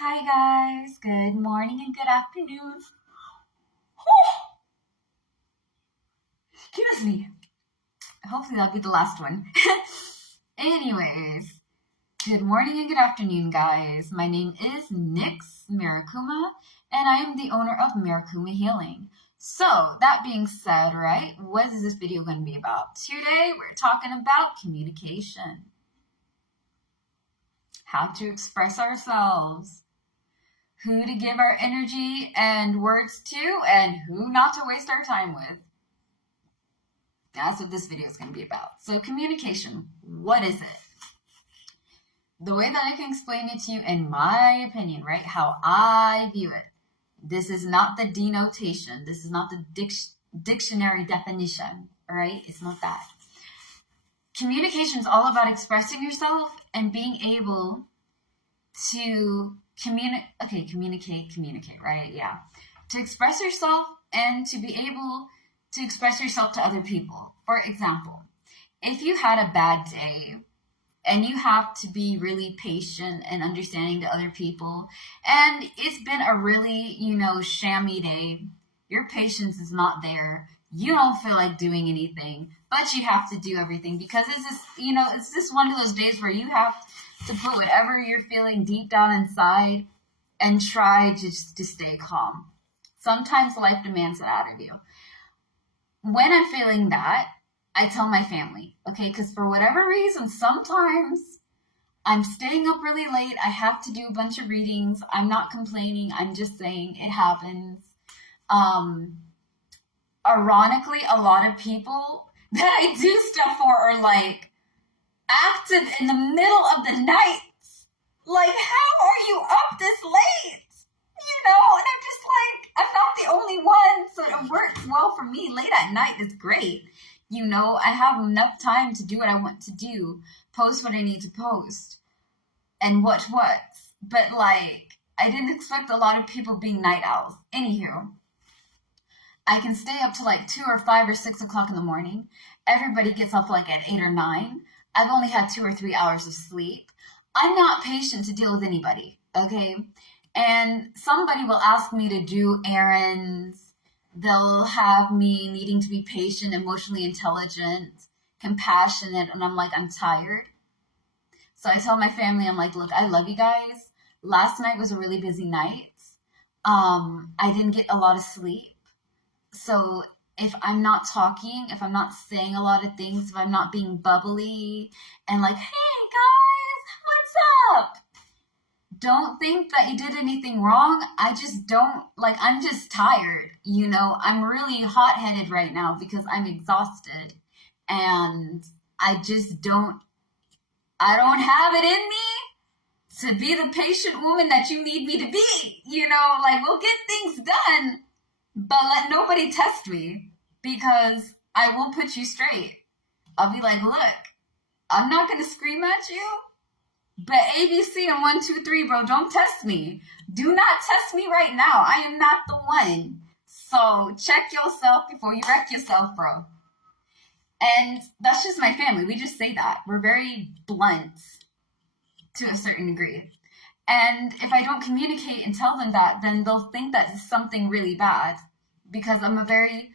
Hi guys, good morning and good afternoon. Excuse me. Hopefully that'll be the last one. Anyways, good morning and good afternoon, guys. My name is Nyx Marikuma, and I am the owner of Marikuma Healing. So, that being said, right, what is this video going to be about? Today, we're talking about communication. How to express ourselves, who to give our energy and words to, and who not to waste our time with. That's what this video is going to be about. So communication, what is it? The way that I can explain it to you, in my opinion, right, how I view it, this is not the denotation, this is not the dictionary definition, right? It's not that. Communication is all about expressing yourself and being able to communicate, right? Yeah. To express yourself and to be able to express yourself to other people. For example, if you had a bad day and you have to be really patient and understanding to other people, and it's been a really, shammy day, your patience is not there. You don't feel like doing anything, but you have to do everything because it's just one of those days where you have to put whatever you're feeling deep down inside and try to stay calm. Sometimes life demands that out of you. When I'm feeling that, I tell my family, okay, because for whatever reason, sometimes I'm staying up really late. I have to do a bunch of readings. I'm not complaining. I'm just saying it happens. Ironically, a lot of people that I do stuff for are like active in the middle of the night. Like, how are you up this late? And I'm just like, I'm not the only one, so it works well for me. Late at night is great. I have enough time to do what I want to do, post what I need to post, and watch what. But, I didn't expect a lot of people being night owls. Anywho, I can stay up to 2 or 5 or 6 o'clock in the morning. Everybody gets up at 8 or 9. I've only had 2 or 3 hours of sleep. I'm not patient to deal with anybody, okay? And somebody will ask me to do errands. They'll have me needing to be patient, emotionally intelligent, compassionate, and I'm like, I'm tired. So I tell my family, I'm like, look, I love you guys. Last night was a really busy night. I didn't get a lot of sleep. So if I'm not talking, if I'm not saying a lot of things, if I'm not being bubbly and hey guys, what's up? Don't think that you did anything wrong. I just don't, I'm just tired, I'm really hot-headed right now because I'm exhausted and I don't have it in me to be the patient woman that you need me to be, we'll get things done, but let nobody test me because I will put you straight. I'll be like, look, I'm not going to scream at you, but ABC and 1, 2, 3, bro, don't test me. Do not test me right now. I am not the one. So check yourself before you wreck yourself, bro. And that's just my family. We just say that. We're very blunt to a certain degree. And if I don't communicate and tell them that, then they'll think that it's something really bad because I'm a very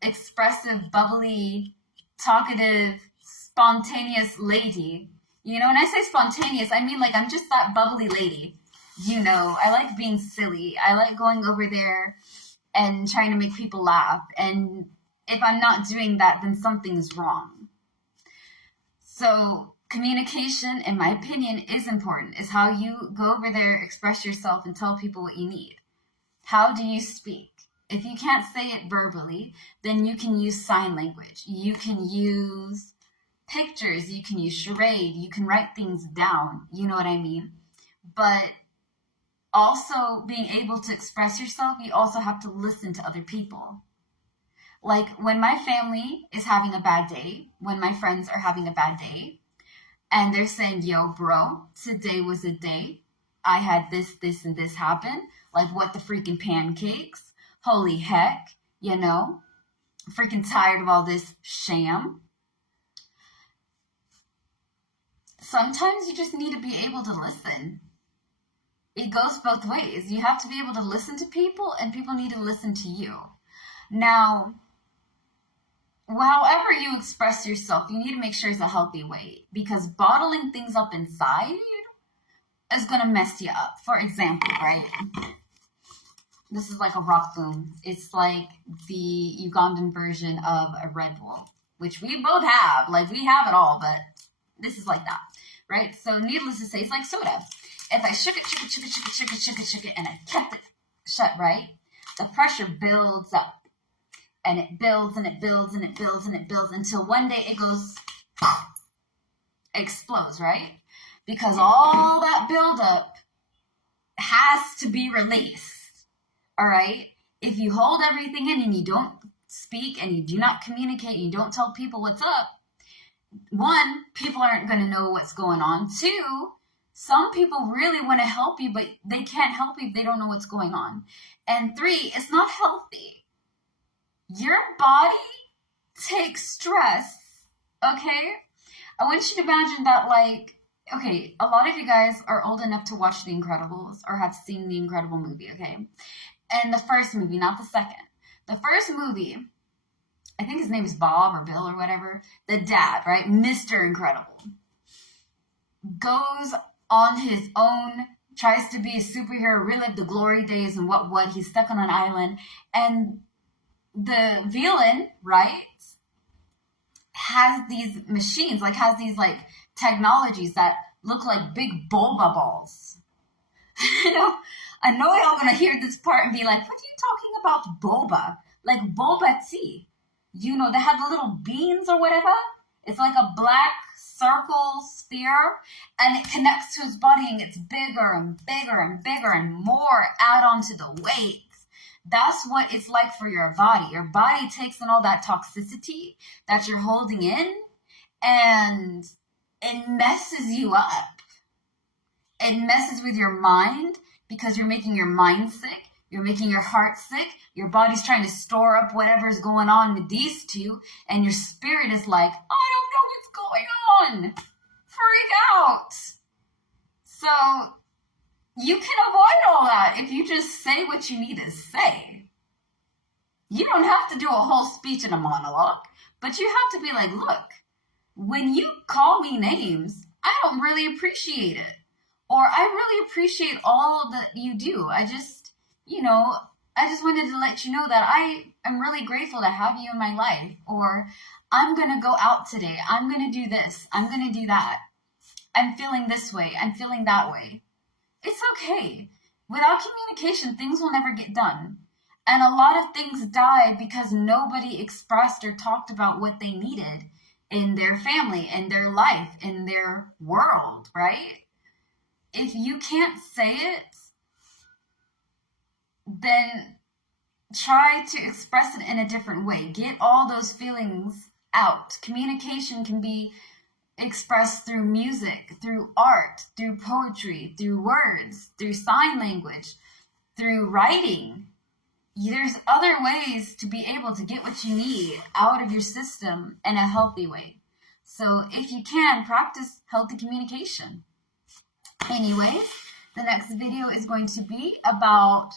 expressive, bubbly, talkative, spontaneous lady. When I say spontaneous, I mean I'm just that bubbly lady. I like being silly. I like going over there and trying to make people laugh. And if I'm not doing that, then something's wrong. So communication, in my opinion, is important. Is how you go over there, express yourself, and tell people what you need. How do you speak? If you can't say it verbally, then you can use sign language. You can use pictures, you can use charade, you can write things down, you know what I mean? But also being able to express yourself, you also have to listen to other people. When my family is having a bad day, when my friends are having a bad day, and they're saying, yo, bro, today was a day. I had this, and this happen. What the freaking pancakes? Holy heck, freaking tired of all this sham. Sometimes you just need to be able to listen. it goes both ways. You have to be able to listen to people, and people need to listen to you. Now, however you express yourself, you need to make sure it's a healthy way, because bottling things up inside is going to mess you up. For example, right? This is like a rock boom. It's like the Ugandan version of a Red Bull, which we both have. Like, we have it all, but this is like that, right? So needless to say, it's like soda. If I shook it, and I kept it shut, right? The pressure builds up. And it builds, and it builds, and it builds, and it builds, until one day it goes, it explodes, right? Because all that buildup has to be released, all right? If you hold everything in and you don't speak and you do not communicate and you don't tell people what's up, one, people aren't going to know what's going on. Two, some people really want to help you, but they can't help you if they don't know what's going on. And three, it's not healthy. Your body takes stress, okay? I want you to imagine that, like, okay, a lot of you guys are old enough to watch The Incredibles or have seen The Incredible movie, okay? And the first movie, not the second. The first movie, I think his name is Bob or Bill or whatever, the dad, right? Mr. Incredible, goes on his own, tries to be a superhero, relive the glory days and what. He's stuck on an island, and the villain, right, has these machines, like has these like technologies that look like big boba balls. I know y'all gonna hear this part and be like, what are you talking about boba? Like boba tea. They have the little beans or whatever. It's like a black circle sphere, and it connects to his body and gets bigger and bigger and bigger and more add on to the weight. That's what it's like for your body. Your body takes in all that toxicity that you're holding in, and it messes you up. It messes with your mind, because you're making your mind sick. You're making your heart sick. Your body's trying to store up whatever's going on with these two, and your spirit is like, I don't know what's going on. Freak out. So you can avoid all that if you just say what you need to say. You don't have to do a whole speech and a monologue, but you have to be like, look, when you call me names, I don't really appreciate it. Or I really appreciate all that you do. I just wanted to let you know that I am really grateful to have you in my life. Or I'm going to go out today. I'm going to do this. I'm going to do that. I'm feeling this way. I'm feeling that way. It's okay. Without communication, things will never get done. And a lot of things died because nobody expressed or talked about what they needed in their family, in their life, in their world, right? If you can't say it, then try to express it in a different way. Get all those feelings out. Communication can be expressed through music, through art, through poetry, through words, through sign language, through writing. There's other ways to be able to get what you need out of your system in a healthy way. So if you can, practice healthy communication. Anyways, the next video is going to be about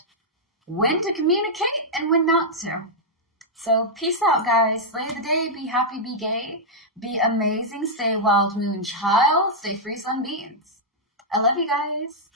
when to communicate and when not to. So peace out, guys. Slay the day. Be happy. Be gay. Be amazing. Stay a wild moon child. Stay free sunbeams. I love you guys.